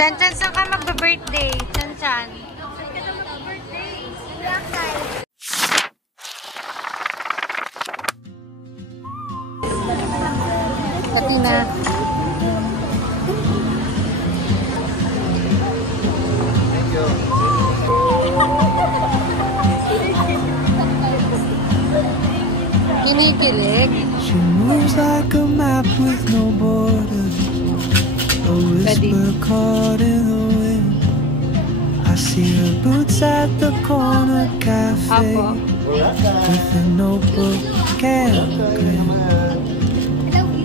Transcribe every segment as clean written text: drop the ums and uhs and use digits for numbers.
Chan-chan, saan ka magbe-birthday? Chan-chan. Katina. Thank you. Kinikilig. She moves like a map with no borders. A whisper caught in the wind. I see her boots at the corner cafe with a notebook and a grin.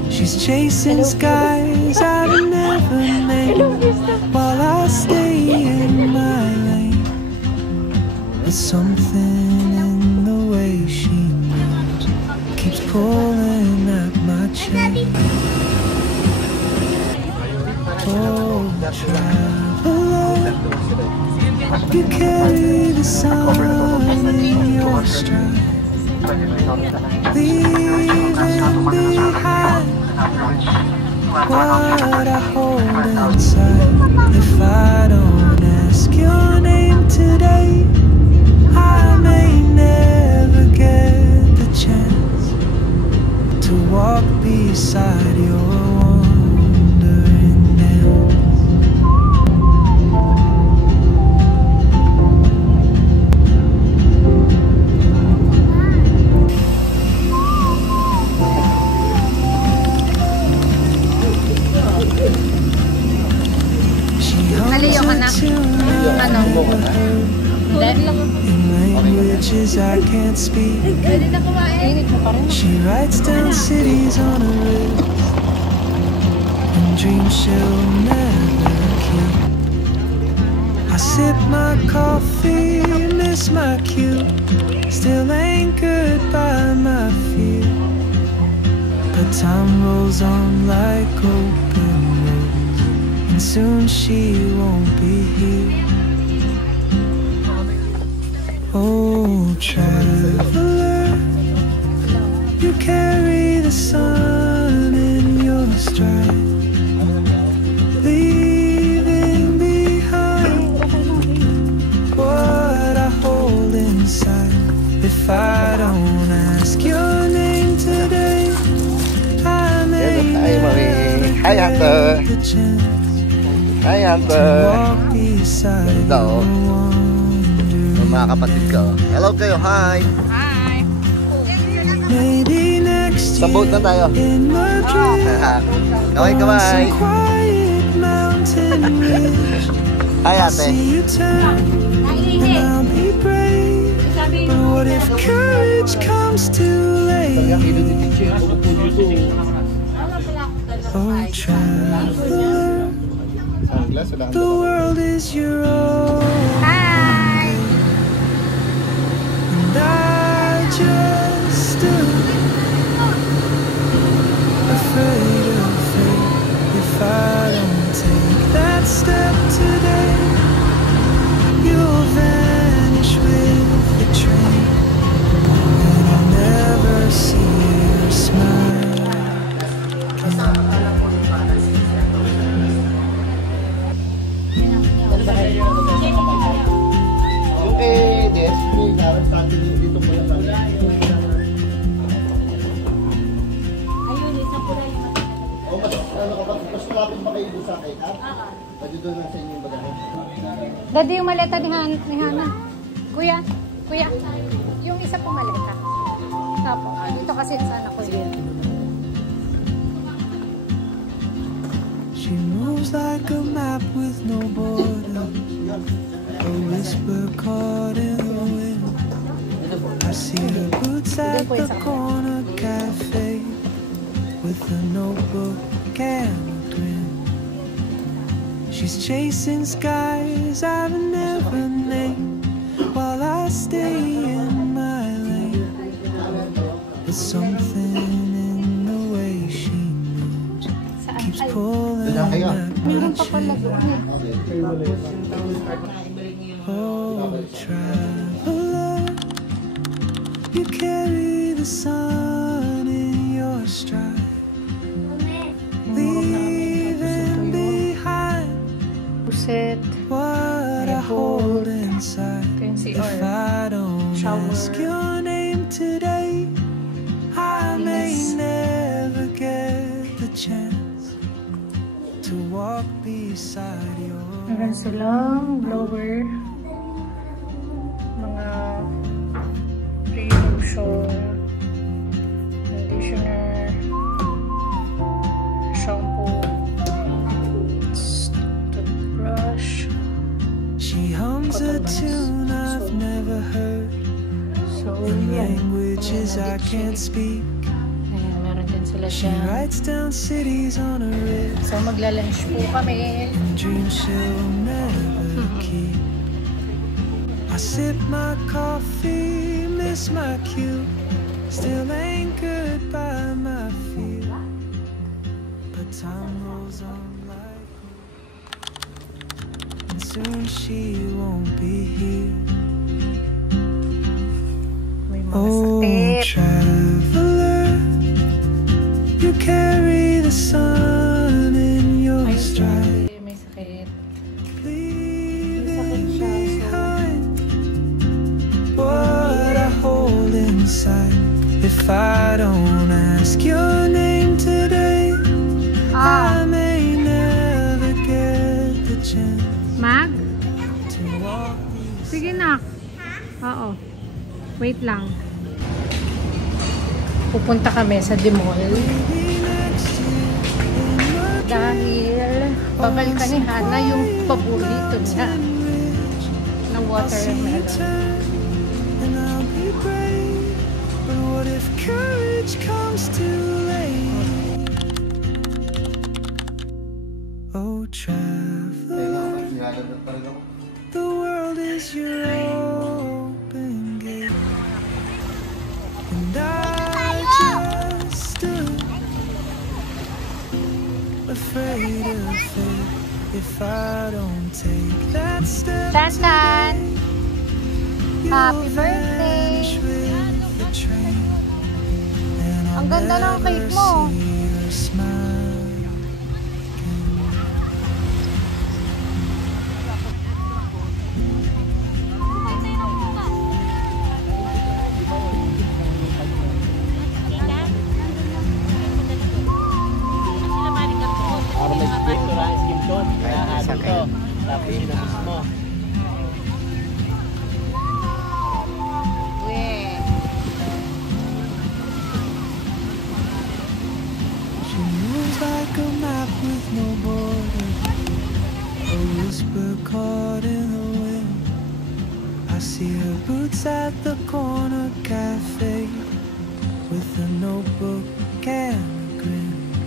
She's chasing skies I've never named while I stay in my lane. But something in the way she moves keeps pulling at my chain. Oh, traveler, you carry the sun in your stride, leaving behind what I hold inside. If I don't ask your name today, I may never get the chance to walk beside your languages I can't speak. She writes down cities on a list and dreams she'll never keep. I sip my coffee, miss my cue, still anchored by my fear. But time rolls on like open roads, and soon she won't be here. Oh, traveler, you carry the sun in your stride, leaving behind what I hold inside. If I don't ask your name today, I may never get the chance to walk beside you. Mga kapatid ko. Hello kayo, hi! Hi! Sa boat na tayo. Kamay. Hi ate. What if courage comes too late? Oh, traveler, the world is your own. I just stood afraid of fate. If I don't take that step today, you'll vanish with the train, and I'll never see your smile. Dito po lang tayo. Ayun, isa po lang yung O, mas malapit ba kayo doon sa kay Kat? Pwede doon lang sa inyo yung bagahe. Daddy, yung maleta ni Hana. Kuya, yung isa pong maleta. Tapo, dito kasi sana ko yun. She moves like a map with no borders, a whisper caught in the wind. I see her boots at the corner cafe with a notebook and a grin. She's chasing skies I've never named while I stay in my lane. But something in the way she moves keeps pulling at my chain. Oh, traveler, you carry the sun in your stride, leaving behind Puset. what I hold inside. If I don't ask your name today, I may never get the chance to walk beside your. Meron silang blower, mga pre-lotion, conditioner, shampoo, toothbrush. She hums a tune I've never heard in languages I can't speak. Ayan, meron din sila She dyan. writes down cities on a wrist, So, magla-lunch po kami. dreams she'll never keep. I sip my coffee, miss my cue, still anchored by my fear. But time rolls on like and soon she won't be here. May mga Oh, sakit. traveler, you carry the sun in your Ay, stride, sorry, may sakit. leaving siya, so- behind what I hold inside. If I don't ask your name today, I may never get the chance Mag? to walk these. Sige na. Oo. Wait lang. Pupunta kami sa Demol dahil babalkanihan na yung paborito niya na watermelon. And I'll be brave, but what if courage comes too late? Oh, traveler, the world is your open gate, and I just stood afraid of fate. If I don't take that step, Tantan! Happy you'll birthday! vanish with the train, and I'll Ang ganda ng never cake mo. see your smile again. She moves like a map with no borders, a whisper caught in the wind. I see her boots at the corner cafe with a notebook and a grin.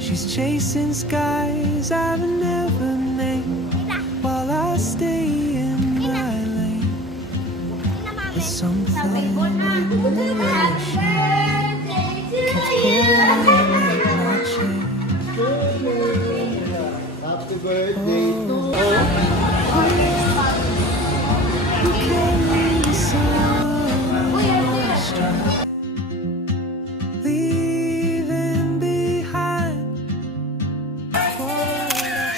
She's chasing skies I've never named while I stay in my lane. There's something in the way she keeps pulling at my chain. Happy birthday to You carry the sun in your stride, leaving behind what I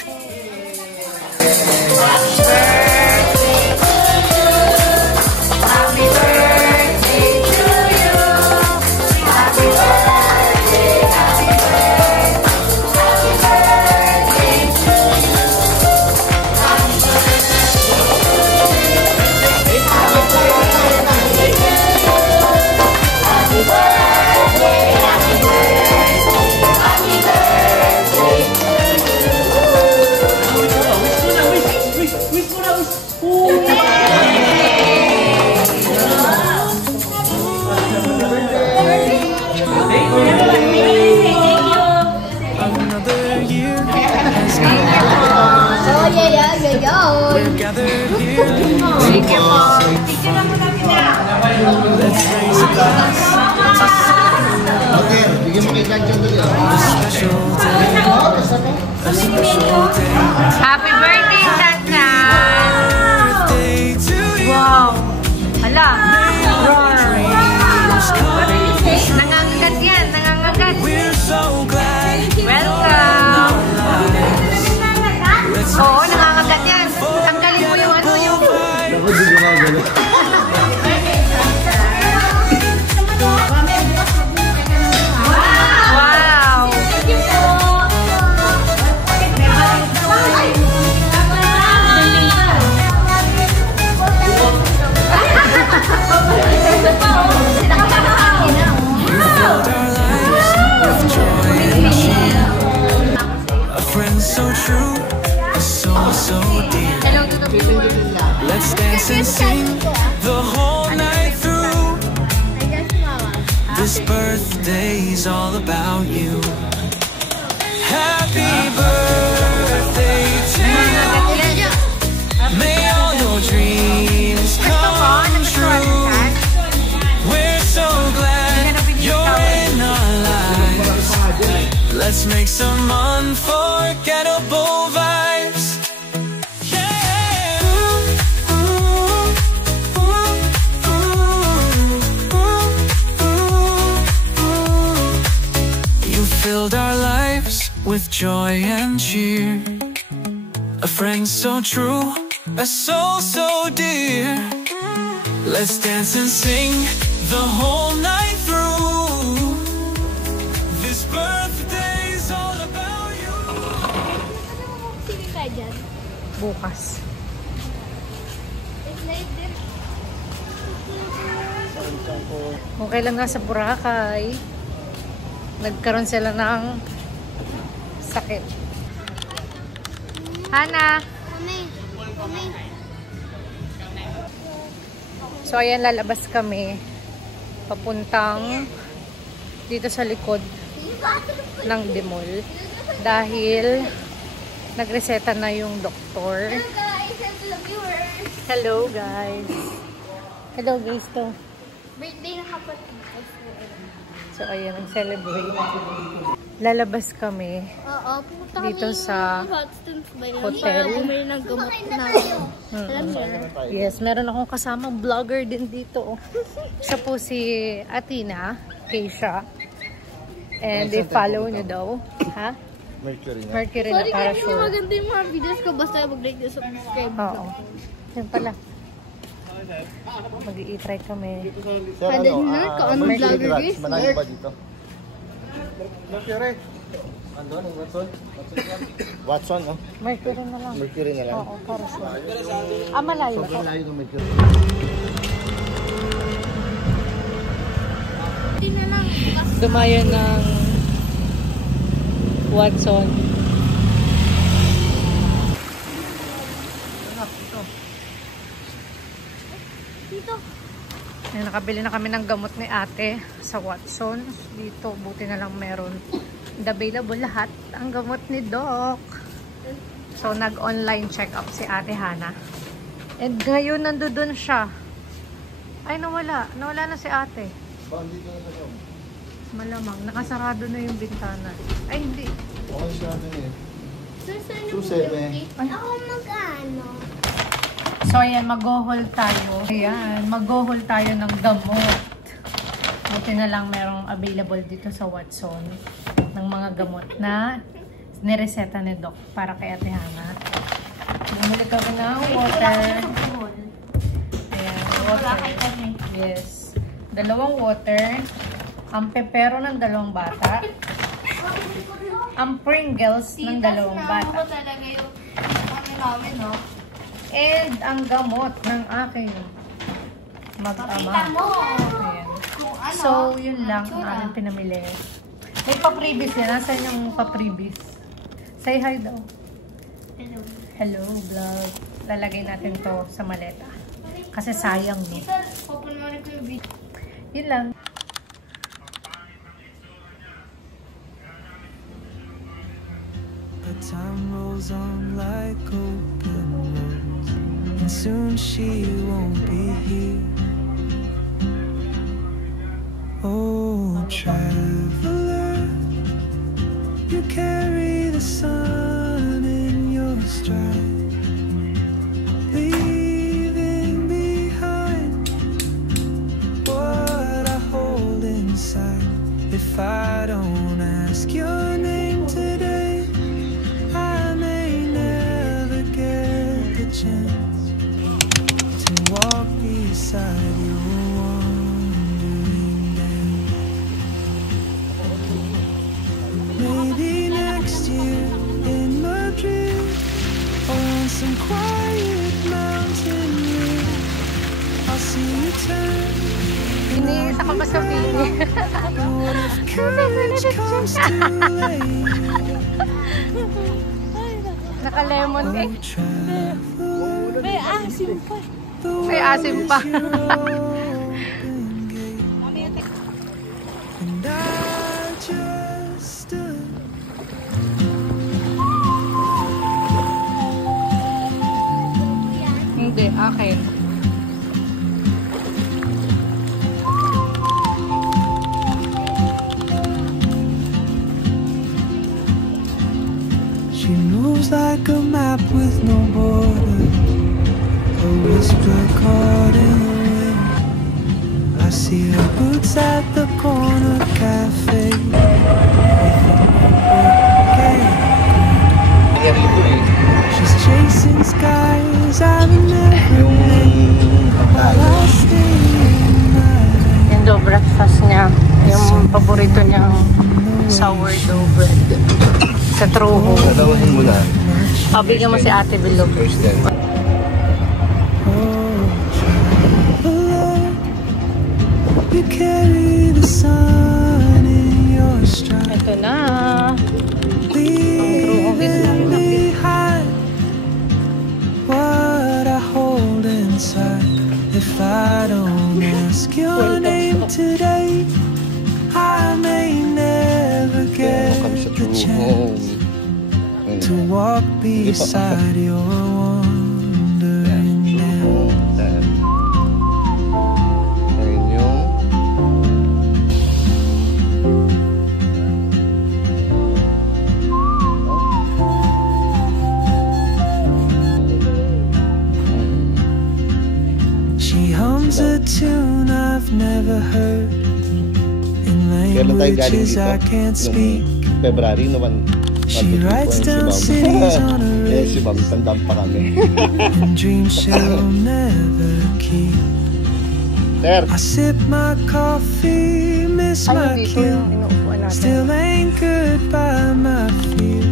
Happy birthday to you! Happy birthday, happy birthday, happy birthday to you! Happy another year has come. We're gathered here. Let's raise a glass Okay, bigyan mo kay Kanjan dali. a special day, a special day. Happy birthday, Tantan! Birthday to you. Wow! Hala! Dreams come. Nangangagat yan, nangangagat! We're so glad. Welcome! Let's so, so dear. Hello to the viewers. Let's dance and sing the whole night through. This birthday's all about you. Happy birthday to you. May all your dreams come true. We're so glad you're in our lives. Let's make some unforgettable vibes. Yeah. Ooh, ooh, ooh, ooh, ooh, ooh. You filled our lives with joy and cheer. A friend so true, a soul so dear. Let's dance and sing the whole night through. This birthday's all about you. Sige ka dyan. Bukas. It's like this. Kung kailan nga sa Boracay, nagkaroon sila ng sakit. Hana! Kami. So ayan, lalabas kami papuntang dito sa likod ng Demol dahil nagreseta na yung doktor. Hello guys. Hello guys to. Birthday ng kapatid ko. So ayan, nag-celebrate. Lalabas kami Oo, pumunta dito sa hotel. Bumili ng gamot na. Alam niyo. Yes, meron akong kasamang vlogger din dito. Siya po si Athena, Keisha. And they follow nyo daw. Ha? Mercury na. Mercury na Sorry para guys, sure. maganda yung mga videos ko. Basta mag-like and subscribe. Oo. Yan pala. Mag-i-try kami. Sir, Pwede na, kaano Mercury vlogger, Drugs. guys? Malayo ba dito? Mercury. Andun, ang Watson? Watson, no? Mercury na lang. Mercury na lang. Oo, para sure. Ah, malayo. Sobrang layo ng Mercury. Hindi na lang. Dumayo ng Watson. Dito. Ayan, nakabili na kami ng gamot ni ate sa Watson. Dito, buti na lang meron. Available lahat ang gamot ni Doc. So, nag-online check-up si ate Hana. And ngayon, nandoon siya. Ay, nawala. Nawala na si ate. Dito na sa loob. Malamang. Nakasarado na yung bintana. Ay, hindi. Okay siya dun eh. Sir, saan yung Susebe. Ako mag-ano. So, ayan, mag-go-haul tayo. Ayan, mag-go-haul tayo ng gamot. Buti na lang merong available dito sa Watson ng mga gamot na nireseta ni Doc para kay Ate Hana. Bumili kami ng water. Ayan, water. Yes. 2 water. Ang pepero ng 2 bata. Ang Pringles ng 2 bata. Ako talaga yung namin, no? And ang gamot ng aking mag-ama. Ayan. So, yun lang ang aming pinamili. May pa-previous yan. Nasaan yung pa-previous? Say hi daw. Hello. Hello, vlog. Lalagay natin to sa maleta. Kasi sayang, no? Sir, papunuan ko yung video. Yun lang. But time rolls on like open roads, and soon she won't be here. Oh, traveler, you carry the sun in your stride, leaving behind what I hold inside. If I don't ask your name today, I may never get the chance to walk beside your wandering day. Maybe next year in Madrid, or on some quiet mountain ridge, I'll see you turn. Iniisa ka pa sa pili. What if courage comes too late? Naka-lemon Oh, cake. traveler, May asim pa. the May asim pa. world's your open gate. And I just stood. Hindi, akin. She moves like a map with no borders, a whisper caught in the wind. I see her boots at the corner cafe with a notebook. She's chasing skies I've never made while I stay in my Yung dough breakfast niya. Yung paborito niyang sourdough bread. Sa Troho. Dalawahin mo na. Pabigyan mo si Ate Bilog. First then. You carry the sun in your stride, Ito na. leaving behind what I hold inside. If I don't ask your name today, I may never get the chance to walk beside your wandering dance. She hums a tune I've never heard in Kailan tayo galing languages dito? I can't speak. Nung February naman. She writes down cities on a Eh, si ridge Ma'am, tandaan pa kami. and dreams she'll never keep. Sir, I sip my coffee, miss Ay, my dito cue, yung inuupuan natin. still anchored by my fear.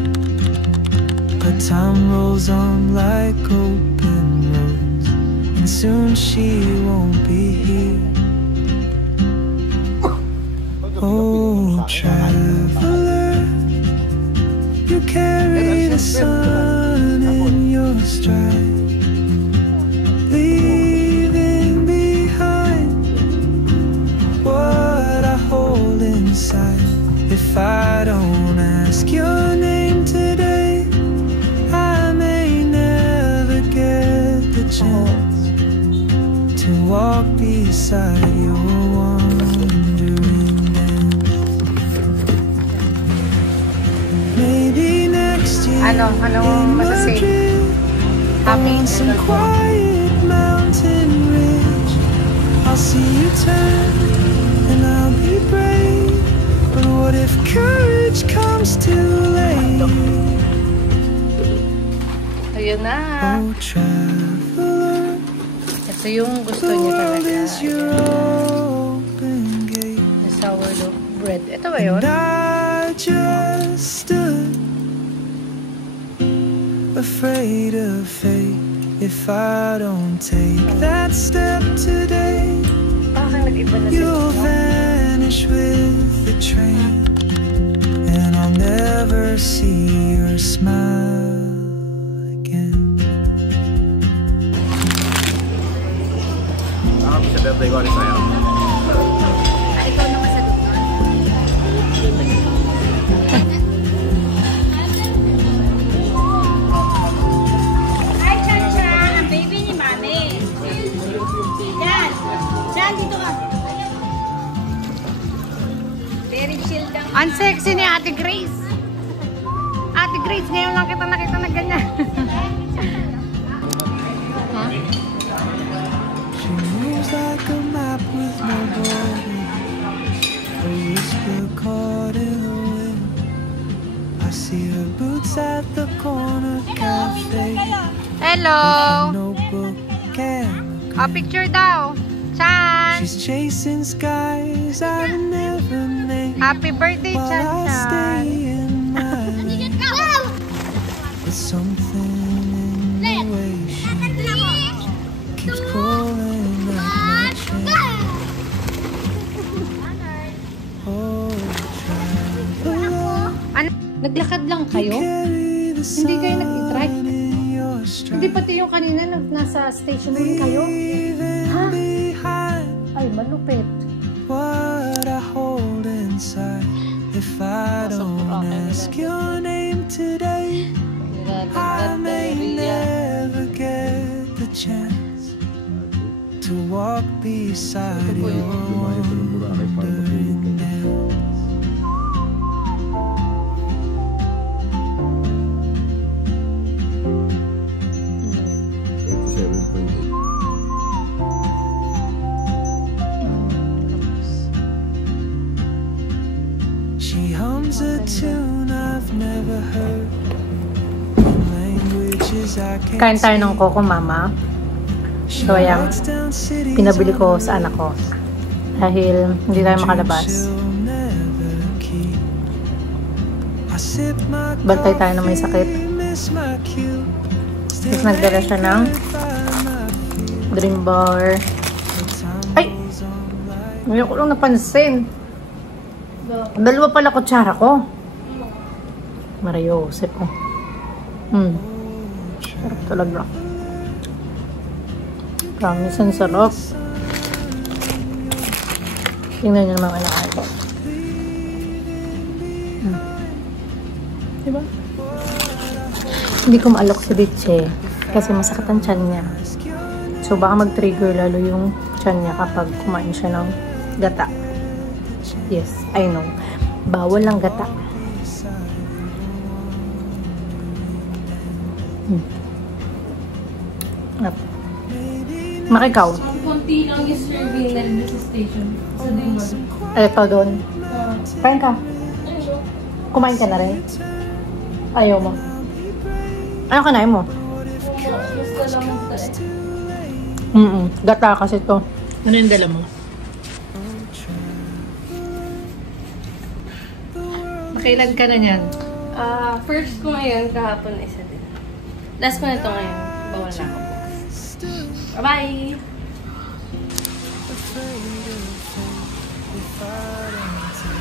But time rolls on like open roads, and soon she won't be here. Oh, traveler, you carry the sun in your stride, leaving behind what I hold inside. If I don't ask your name today, I may never get the chance to walk beside your wandering dance. Maybe next year Anong masasay? Happy on some and quiet mountain ridge, I'll see you turn and I'll be brave. But what if courage comes too late? Ayun na. Oh, traveler, Ito yung gusto the niya world talaga. is your open gate. Yung sourdough bread. Ito ba yun? And I just stood afraid of fate. If I don't take that step today, Parang nag-iba na you'll sila. vanish with the train, and I'll never see your smile again. happy sa birthday ko, sa'yo. Ikaw naman sa doon. Hi, Chacha! Ang baby ni Mami. Yan! Diyan, dito ka. Very chill lang. Ang sexy ni Ate Grace. Ate Grace, ngayon lang kita nakita na ganyan. She moves like a map with no borders, a whisper caught in the wind. I see her boots at the corner cafe, Hello! notebook and A picture daw. Chan! she's chasing skies I've never named. Happy birthday, While Chan I Chan. stay in my lane, there's something in the way she keeps pulling at my chain. Oh, traveler, Naglakad lang you kayo? carry the Hindi kayo nag-try? sun in your Hindi stride. pati yung kanina nasa station rin kayo? Ha? Behind Ay, malupit. what I hold inside. If I don't ask your name today, I may never get the chance to walk beside your wandering dance. She hums a tune I've never heard in languages I can't Kain tayo ng Coco Mama. So, ayan. Pinabili ko sa anak ko. Dahil hindi tayo makalabas. Bantay tayo na may sakit. Tapos nagdala siya ng Dream Bar. Ay! Ngayon ko lang napansin. Dalawa pala kutsara ko. Mariosep ko. Sarap talaga. Promise, ang sarap. Tingnan nyo naman ang anak ko. Diba? Hindi ko maalok si Biche kasi masakit ang tiyan niya. So baka mag-trigger lalo yung tiyan niya kapag kumain siya ng gata. Yes, I know. Bawal lang gata. Makikaw. Konti lang yung serving na rin sa station. Sa Dimag. Ito doon. Kain ka. Kumain ka na rin? Ayaw mo. Ano kanain mo? Basta lang tayo. Gata kasi to. Ano yung dala mo? Makailan ka na niyan? First ko ngayon, kahapon isa din. Last ko na ito ngayon. Bawal na ako. Bye-bye!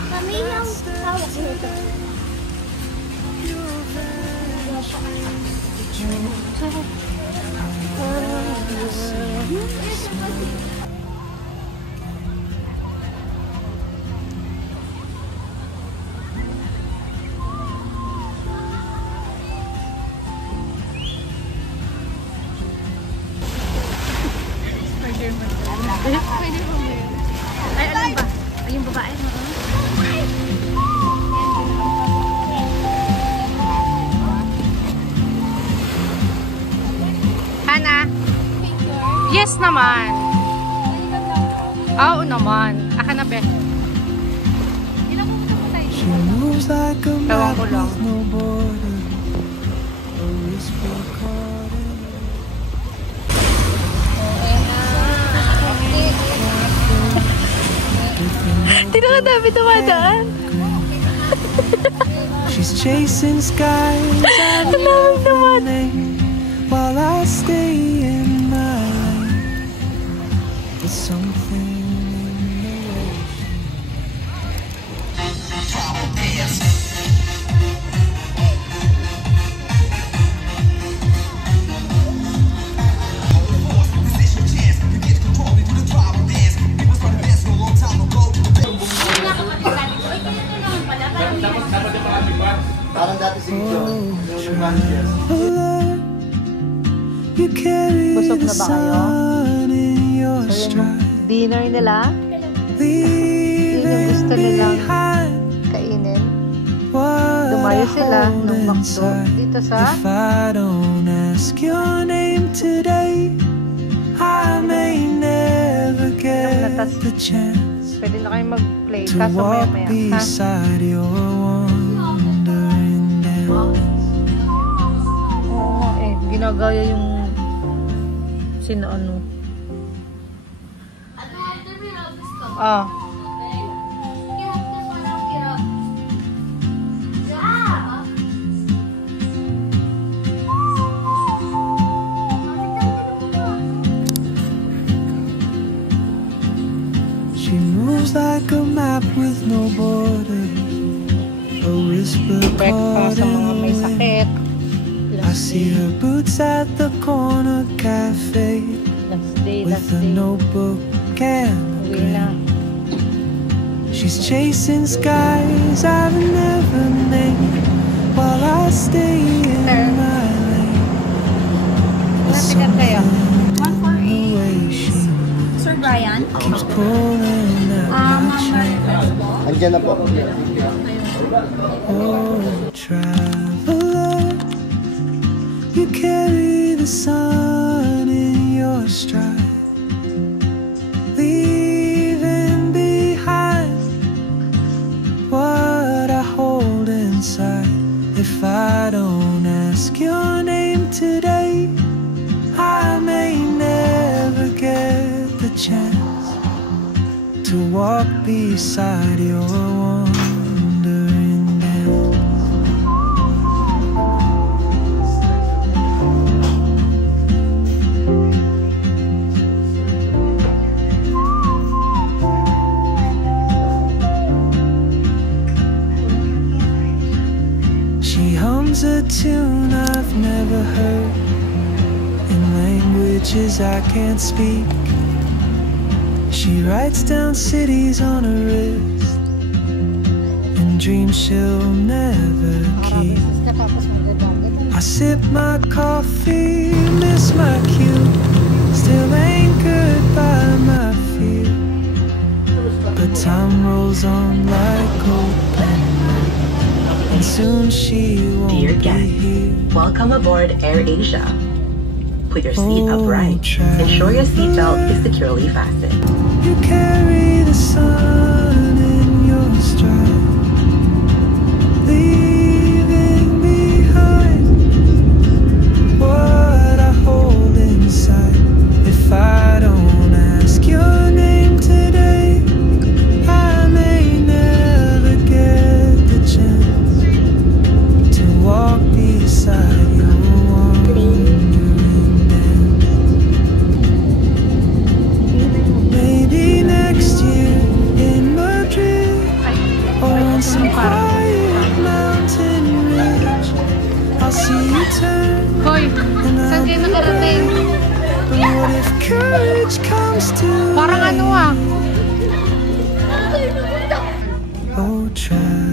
Kami yung hawak nito. Ay, alam ba? Ay, yung babae. Hana? Yes naman. Oo naman. Aka na, be. She moves like a Ewan map ko lang. with no border, a whisper caught in Hindi na katabi tumadaan. She's chasing skies I've never named while I stay in my lane. There's something in the way. Parang dati si John. Yung managers. You carry Busog the na ba kayo? sun in your So, stride. yung dinner nila, Leaving yun yung gusto nilang behind kainin. what Dumayo I sila hold nung McDo inside. dito sa If I don't ask your name today, I may never get natas- the chance pwede na kayo mag-play to kaso walk maya-maya. Ha? beside your wandering dance. Oo, ginagaya yung sino ano. Ah. She moves like a map with no border, a whisper Breakfast caught sa in mga the may wind. sakit. see her boots at the corner cafe with a notebook and a grin. She's chasing skies I've never named while I stay in my lane. There's something in the way she Sir Brian? keeps pulling at my chain. Andiyan na po. Oh, traveler, you carry the sun in your stride, leaving behind what I hold inside. If I don't ask your name today, I may never get the chance to walk beside your wandering dance. She hums a tune I've never heard in languages I can't speak. She writes down cities on her wrist and dreams she'll never keep. I sip my coffee, miss my cue, still anchored by my fear. But time rolls on like open road, and soon she won't Dear be guests, here. welcome aboard AirAsia. Put your seat Oh, upright. Ensure your seatbelt is securely fastened. You carry the sun in your stride, leaving behind what I hold inside. If I don't ask your name today, I may never get the chance to walk beside your wandering dance. Maybe next year in Madrid or on some quiet mountain ridge, I'll see you turn Hoy, and saan I'll kayo be nakarating? there. But what if courage comes to Parang ano ah. oh, try.